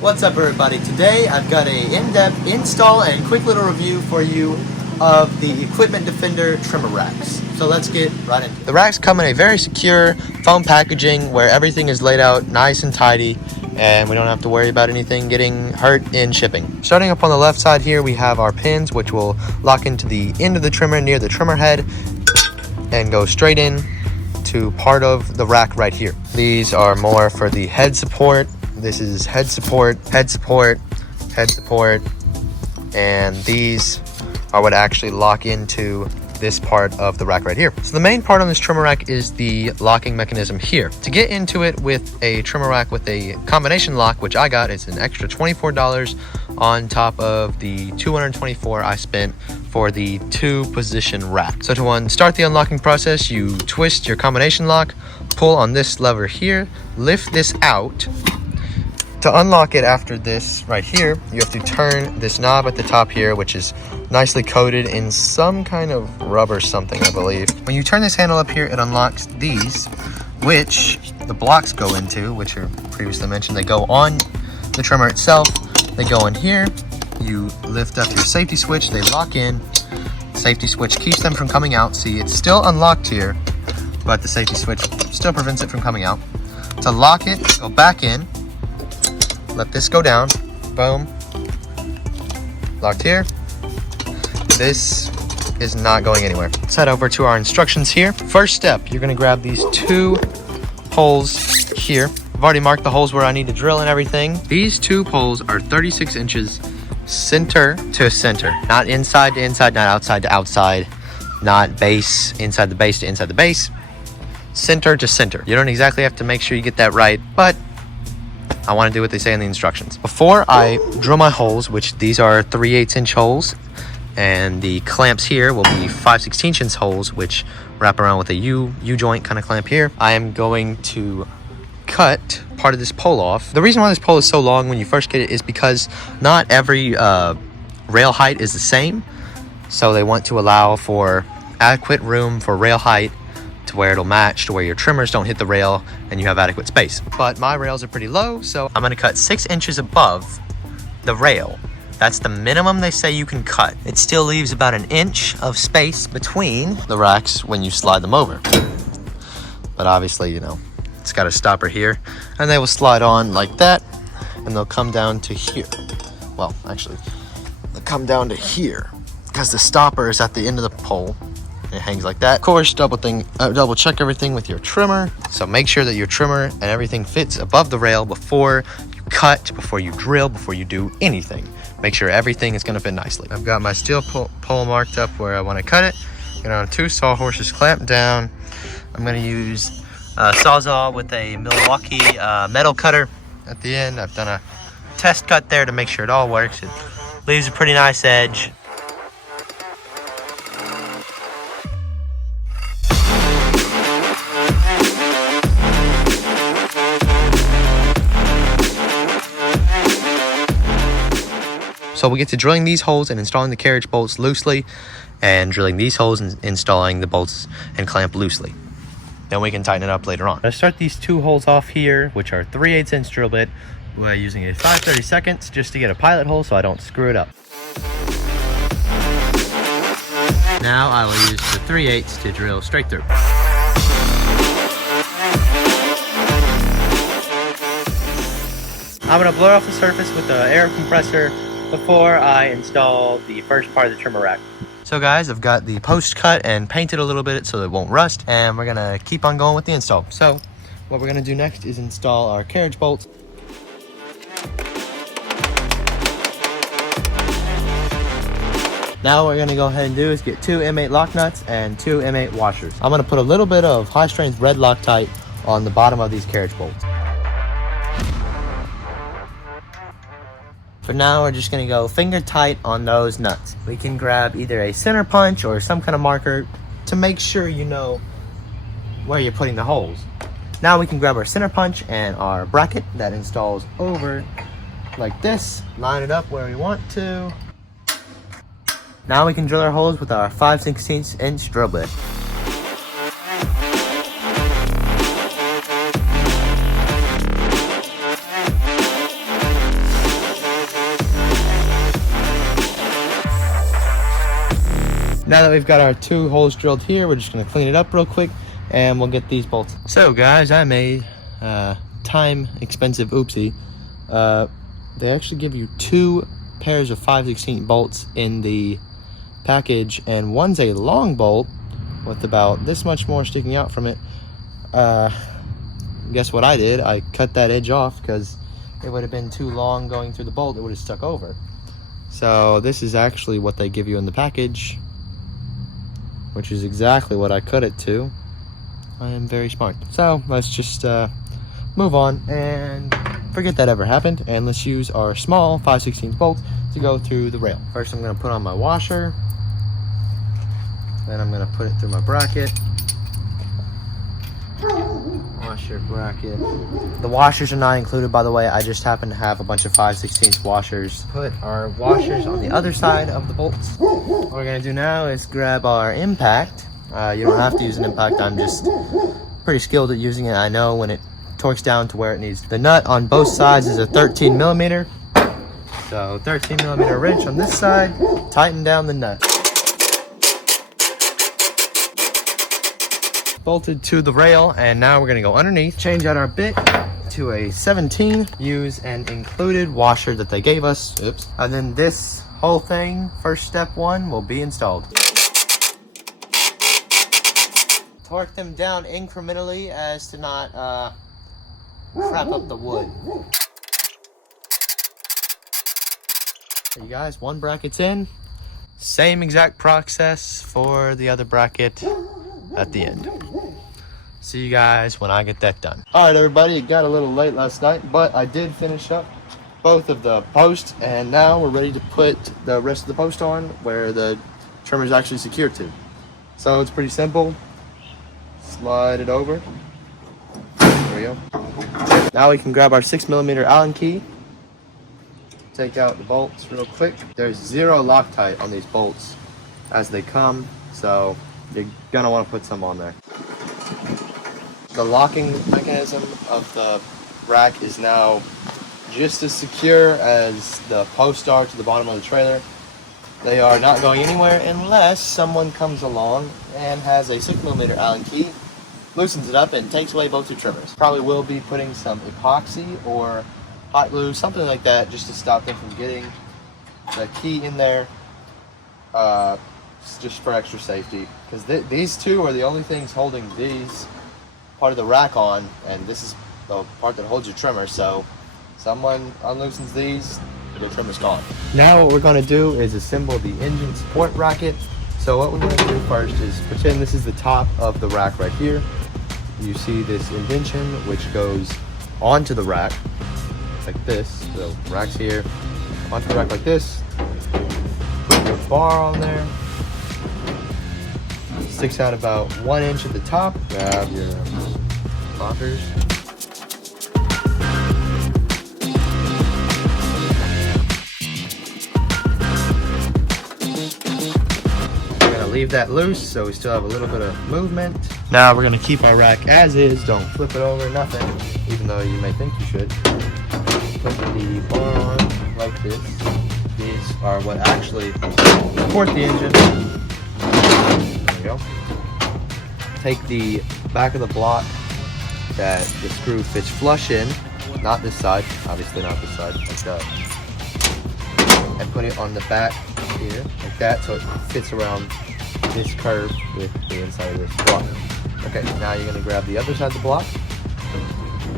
What's up everybody? Today I've got a in-depth install and quick little review for you of the Equipment Defender trimmer racks. So let's get right into it. The racks come in a very secure foam packaging where everything is laid out nice and tidy and we don't have to worry about anything getting hurt in shipping. Starting up on the left side here, we have our pins which will lock into the end of the trimmer near the trimmer head and go straight in to part of the rack right here. These are more for the head support. This is head support, head support, head support, and these are what actually lock into this part of the rack right here. So the main part on this trimmer rack is the locking mechanism here. To get into it with a trimmer rack with a combination lock, which I got, it's an extra $24 on top of the $224 I spent for the 2-position rack. So to start the unlocking process, you twist your combination lock, pull on this lever here, lift this out. To unlock it after this right here, you have to turn this knob at the top here, which is nicely coated in some kind of rubber something, I believe. When you turn this handle up here, it unlocks these, which the blocks go into, which are previously mentioned. They go on the trimmer itself. They go in here. You lift up your safety switch. They lock in. Safety switch keeps them from coming out. See, it's still unlocked here, but the safety switch still prevents it from coming out. To lock it, go back in. Let this go down. Boom. Locked here. This is not going anywhere. Let's head over to our instructions here. First step, you're going to grab these 2 holes here. I've already marked the holes where I need to drill and everything. These 2 holes are 36 inches center to center. Not inside to inside, not outside to outside, not base, inside the base to inside the base. Center to center. You don't exactly have to make sure you get that right, but I want to do what they say in the instructions. Before I drill my holes, which these are 3/8 inch holes, and the clamps here will be 5/16 inch holes, which wrap around with a U-joint kind of clamp here. I am going to cut part of this pole off. The reason why this pole is so long when you first get it is because not every rail height is the same. So they want to allow for adequate room for rail height to where it'll match to where your trimmers don't hit the rail and you have adequate space. But my rails are pretty low, so I'm going to cut 6 inches above the rail. That's the minimum they say you can cut. It still leaves about 1 inch of space between the racks when you slide them over. But obviously, you know, it's got a stopper here, and they will slide on like that, and they'll come down to here. Well, actually, they'll come down to here because the stopper is at the end of the pole. It hangs like that. Of course, double check everything with your trimmer. So make sure that your trimmer and everything fits above the rail before you cut, before you drill, before you do anything. Make sure everything is gonna fit nicely. I've got my steel pole marked up where I wanna cut it. Get on 2 sawhorses clamped down. I'm gonna use a Sawzall with a Milwaukee metal cutter at the end. I've done a test cut there to make sure it all works. It leaves a pretty nice edge. So we get to drilling these holes and installing the carriage bolts loosely, and drilling these holes and installing the bolts and clamp loosely. Then we can tighten it up later on. I start these 2 holes off here, which are 3/8 inch drill bit, using a 5/32 just to get a pilot hole so I don't screw it up. Now I will use the 3/8 to drill straight through. I'm gonna blow off the surface with the air compressor before I install the first part of the trimmer rack. So guys, I've got the post cut and painted a little bit so it won't rust, and we're gonna keep on going with the install. So what we're gonna do next is install our carriage bolts. Now what we're gonna go ahead and do is get 2 M8 lock nuts and 2 M8 washers. I'm gonna put a little bit of high strength red Loctite on the bottom of these carriage bolts. For now, we're just gonna go finger tight on those nuts. We can grab either a center punch or some kind of marker to make sure you know where you're putting the holes. Now we can grab our center punch and our bracket that installs over like this, line it up where we want to. Now we can drill our holes with our 5/16 inch drill bit. Now that we've got our 2 holes drilled here, we're just going to clean it up real quick and we'll get these bolts. So guys, I made time expensive oopsie. They actually give you 2 pairs of 5/16 bolts in the package, and one's a long bolt with about this much more sticking out from it. Guess what I did? I cut that edge off because it would have been too long going through the bolt. It would have stuck over. So this is actually what they give you in the package, which is exactly what I cut it to. I am very smart. So let's just move on and forget that ever happened, and let's use our small 5/16 bolts to go through the rail. First I'm going to put on my washer, then I'm going to put it through my bracket. Washer, bracket. The washers are not included, by the way. I just happen to have a bunch of 5/16 washers. Put our washers on the other side of the bolts. What we're going to do now is grab our impact. You don't have to use an impact. I'm just pretty skilled at using it. I know when it torques down to where it needs. The nut on both sides is a 13 millimeter. So 13 millimeter wrench on this side, tighten down the nut. Bolted to the rail, and now we're gonna go underneath, change out our bit to a 17, use an included washer that they gave us. Oops. And then this whole thing, first step 1, will be installed. Torque them down incrementally as to not crap up the wood. There you guys, 1 bracket's in. Same exact process for the other bracket at the end. See you guys when I get that done. Alright everybody, it got a little late last night, but I did finish up both of the posts, and now we're ready to put the rest of the post on where the trimmer is actually secured to. So it's pretty simple. Slide it over. There we go. Now we can grab our 6 millimeter Allen key. Take out the bolts real quick. There's 0 Loctite on these bolts as they come, so you're gonna want to put some on there. The locking mechanism of the rack is now just as secure as the posts are to the bottom of the trailer. They are not going anywhere unless someone comes along and has a 6 millimeter Allen key, loosens it up, and takes away both your trimmers. Probably will be putting some epoxy or hot glue, something like that, just to stop them from getting the key in there, just for extra safety. Because these 2 are the only things holding these part of the rack on, and this is the part that holds your trimmer. So someone unloosens these, the trimmer's gone. Now what we're going to do is assemble the engine support bracket. So what we're going to do first is pretend this is the top of the rack right here. You see this indentation which goes onto the rack like this. So rack's here, onto the rack like this. Put your bar on there. Sticks out about 1 inch at the top. Grab your lockers. We're gonna leave that loose so we still have a little bit of movement. Now we're gonna keep our rack as is. Don't flip it over, nothing, even though you may think you should. Put the bar on like this. These are what actually support the engine. There we go. Take the back of the block that the screw fits flush in, not this side, obviously not this side, like that, and put it on the back here, like that, so it fits around this curve with the inside of this block. Okay, now you're going to grab the other side of the block,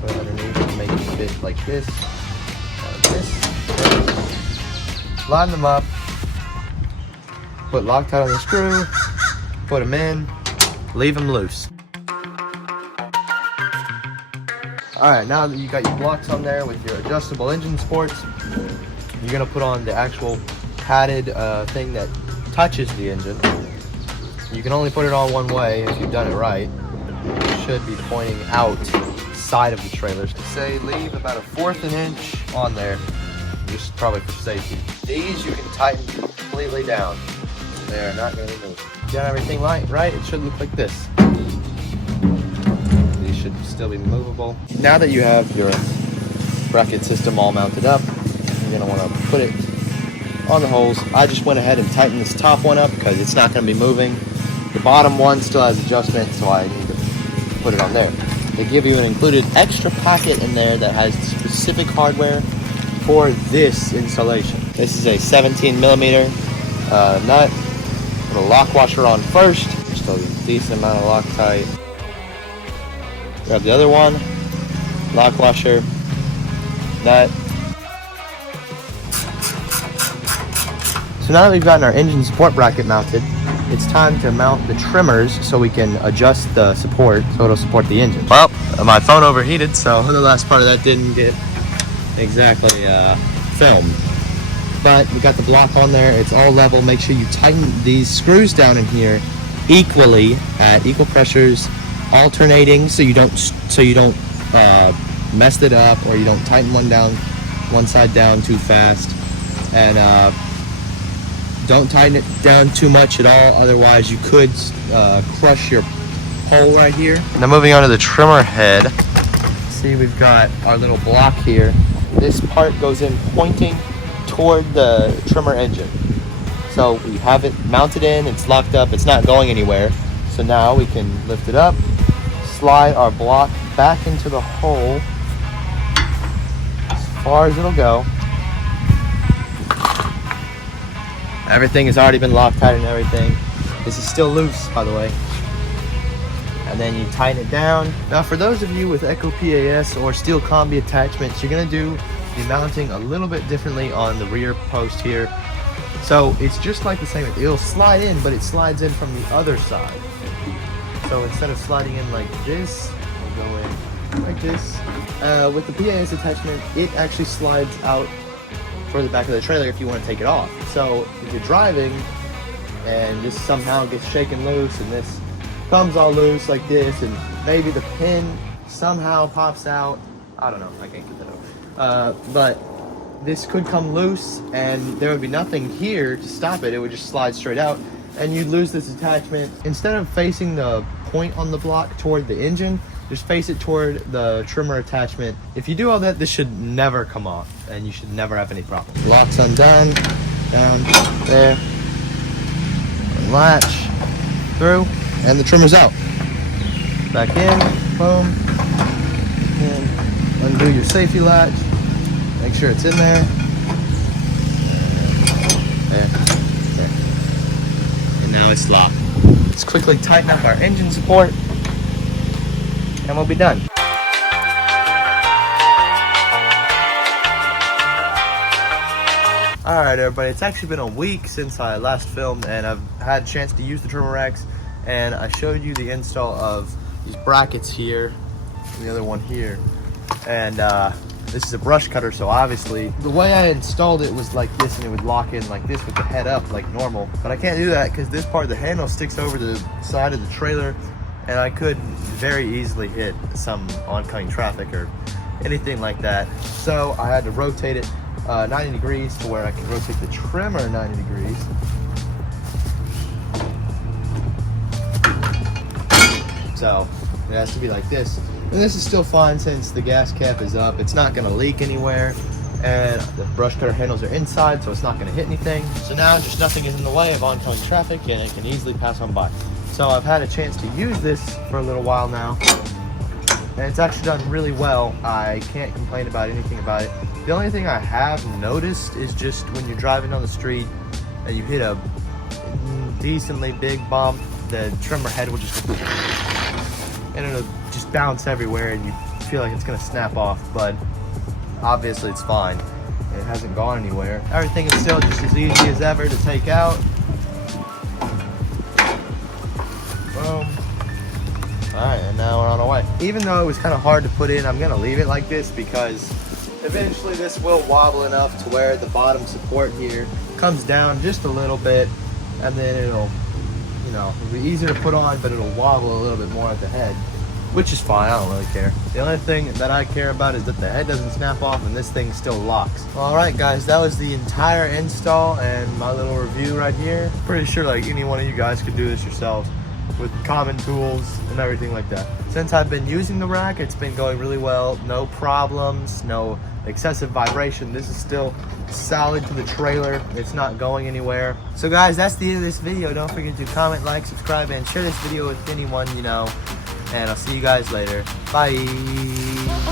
put it underneath and make it fit like this, line them up, put Loctite on the screw, put them in, leave them loose. Alright, now that you got your blocks on there with your adjustable engine supports, you're going to put on the actual padded thing that touches the engine. You can only put it on one way if you've done it right. It should be pointing outside of the trailers. Say leave about 1/4 of an inch on there, just probably for safety. These you can tighten completely down. They are not going to move. If you got everything right, it should look like this. These should still be movable. Now that you have your bracket system all mounted up, you're going to want to put it on the holes. I just went ahead and tightened this top one up because it's not going to be moving. The bottom one still has adjustment, so I need to put it on there. They give you an included extra packet in there that has specific hardware for this installation. This is a 17 millimeter nut. Put a lock washer on first, just a decent amount of Loctite. Grab the other one, lock washer, nut. So now that we've gotten our engine support bracket mounted, it's time to mount the trimmers so we can adjust the support so it'll support the engine. Well, my phone overheated, so the last part of that didn't get exactly filmed. But we got the block on there, it's all level. Make sure you tighten these screws down in here equally at equal pressures, alternating so you don't mess it up, or you don't tighten one side down too fast. And don't tighten it down too much at all, otherwise you could crush your hole right here. Now moving on to the trimmer head. See, we've got our little block here. This part goes in pointing toward the trimmer engine. So we have it mounted in, it's locked up, it's not going anywhere. So now we can lift it up, slide our block back into the hole as far as it'll go. Everything has already been Loctite and everything. This is still loose, by the way. And then you tighten it down. Now for those of you with Echo PAS or steel combi attachments, you're gonna do the mounting a little bit differently on the rear post here. So it's just like the same, it'll slide in, but it slides in from the other side. So instead of sliding in like this, we'll go in like this. With the PAS attachment, it actually slides out for the back of the trailer if you want to take it off. So if you're driving and this somehow gets shaken loose and this comes all loose like this, and maybe the pin somehow pops out, I don't know, I can't get that over. But this could come loose and there would be nothing here to stop it. It would just slide straight out and you'd lose this attachment. Instead of facing the point on the block toward the engine, just face it toward the trimmer attachment. If you do all that, this should never come off and you should never have any problems. Locks undone, down, there, latch, through, and the trimmer's out. Back in, boom, and undo your safety latch. Make sure it's in there. There. And now it's locked. Let's quickly tighten up our engine support and we'll be done. Alright everybody, it's actually been a week since I last filmed and I've had a chance to use the trimmer racks, and I showed you the install of these brackets here and the other one here. And this is a brush cutter, so obviously the way I installed it was like this, and it would lock in like this with the head up like normal. But I can't do that because this part of the handle sticks over the side of the trailer, and I could very easily hit some oncoming traffic or anything like that. So I had to rotate it 90 degrees to where I can rotate the trimmer 90 degrees. So it has to be like this. And this is still fine since the gas cap is up. It's not gonna leak anywhere. And the brush cutter handles are inside, so it's not gonna hit anything. So now just nothing is in the way of oncoming traffic and it can easily pass on by. So I've had a chance to use this for a little while now. And it's actually done really well. I can't complain about anything about it. The only thing I have noticed is just when you're driving on the street and you hit a decently big bump, the trimmer head will just, and it'll just bounce everywhere and you feel like it's gonna snap off, but obviously it's fine. It hasn't gone anywhere. Everything is still just as easy as ever to take out. Boom. Alright, and now we're on our way. Even though it was kind of hard to put in, I'm gonna leave it like this because eventually this will wobble enough to where the bottom support here comes down just a little bit, and then it'll, you know, it'll be easier to put on, but it'll wobble a little bit more at the head, which is fine. I don't really care. The only thing that I care about is that the head doesn't snap off and this thing still locks. All right, guys, that was the entire install and my little review right here. Pretty sure like any one of you guys could do this yourselves with common tools and everything like that. Since I've been using the rack, it's been going really well. No problems, no excessive vibration. This is still solid to the trailer. It's not going anywhere. So guys, that's the end of this video. Don't forget to comment, like, subscribe, and share this video with anyone you know. And I'll see you guys later. Bye.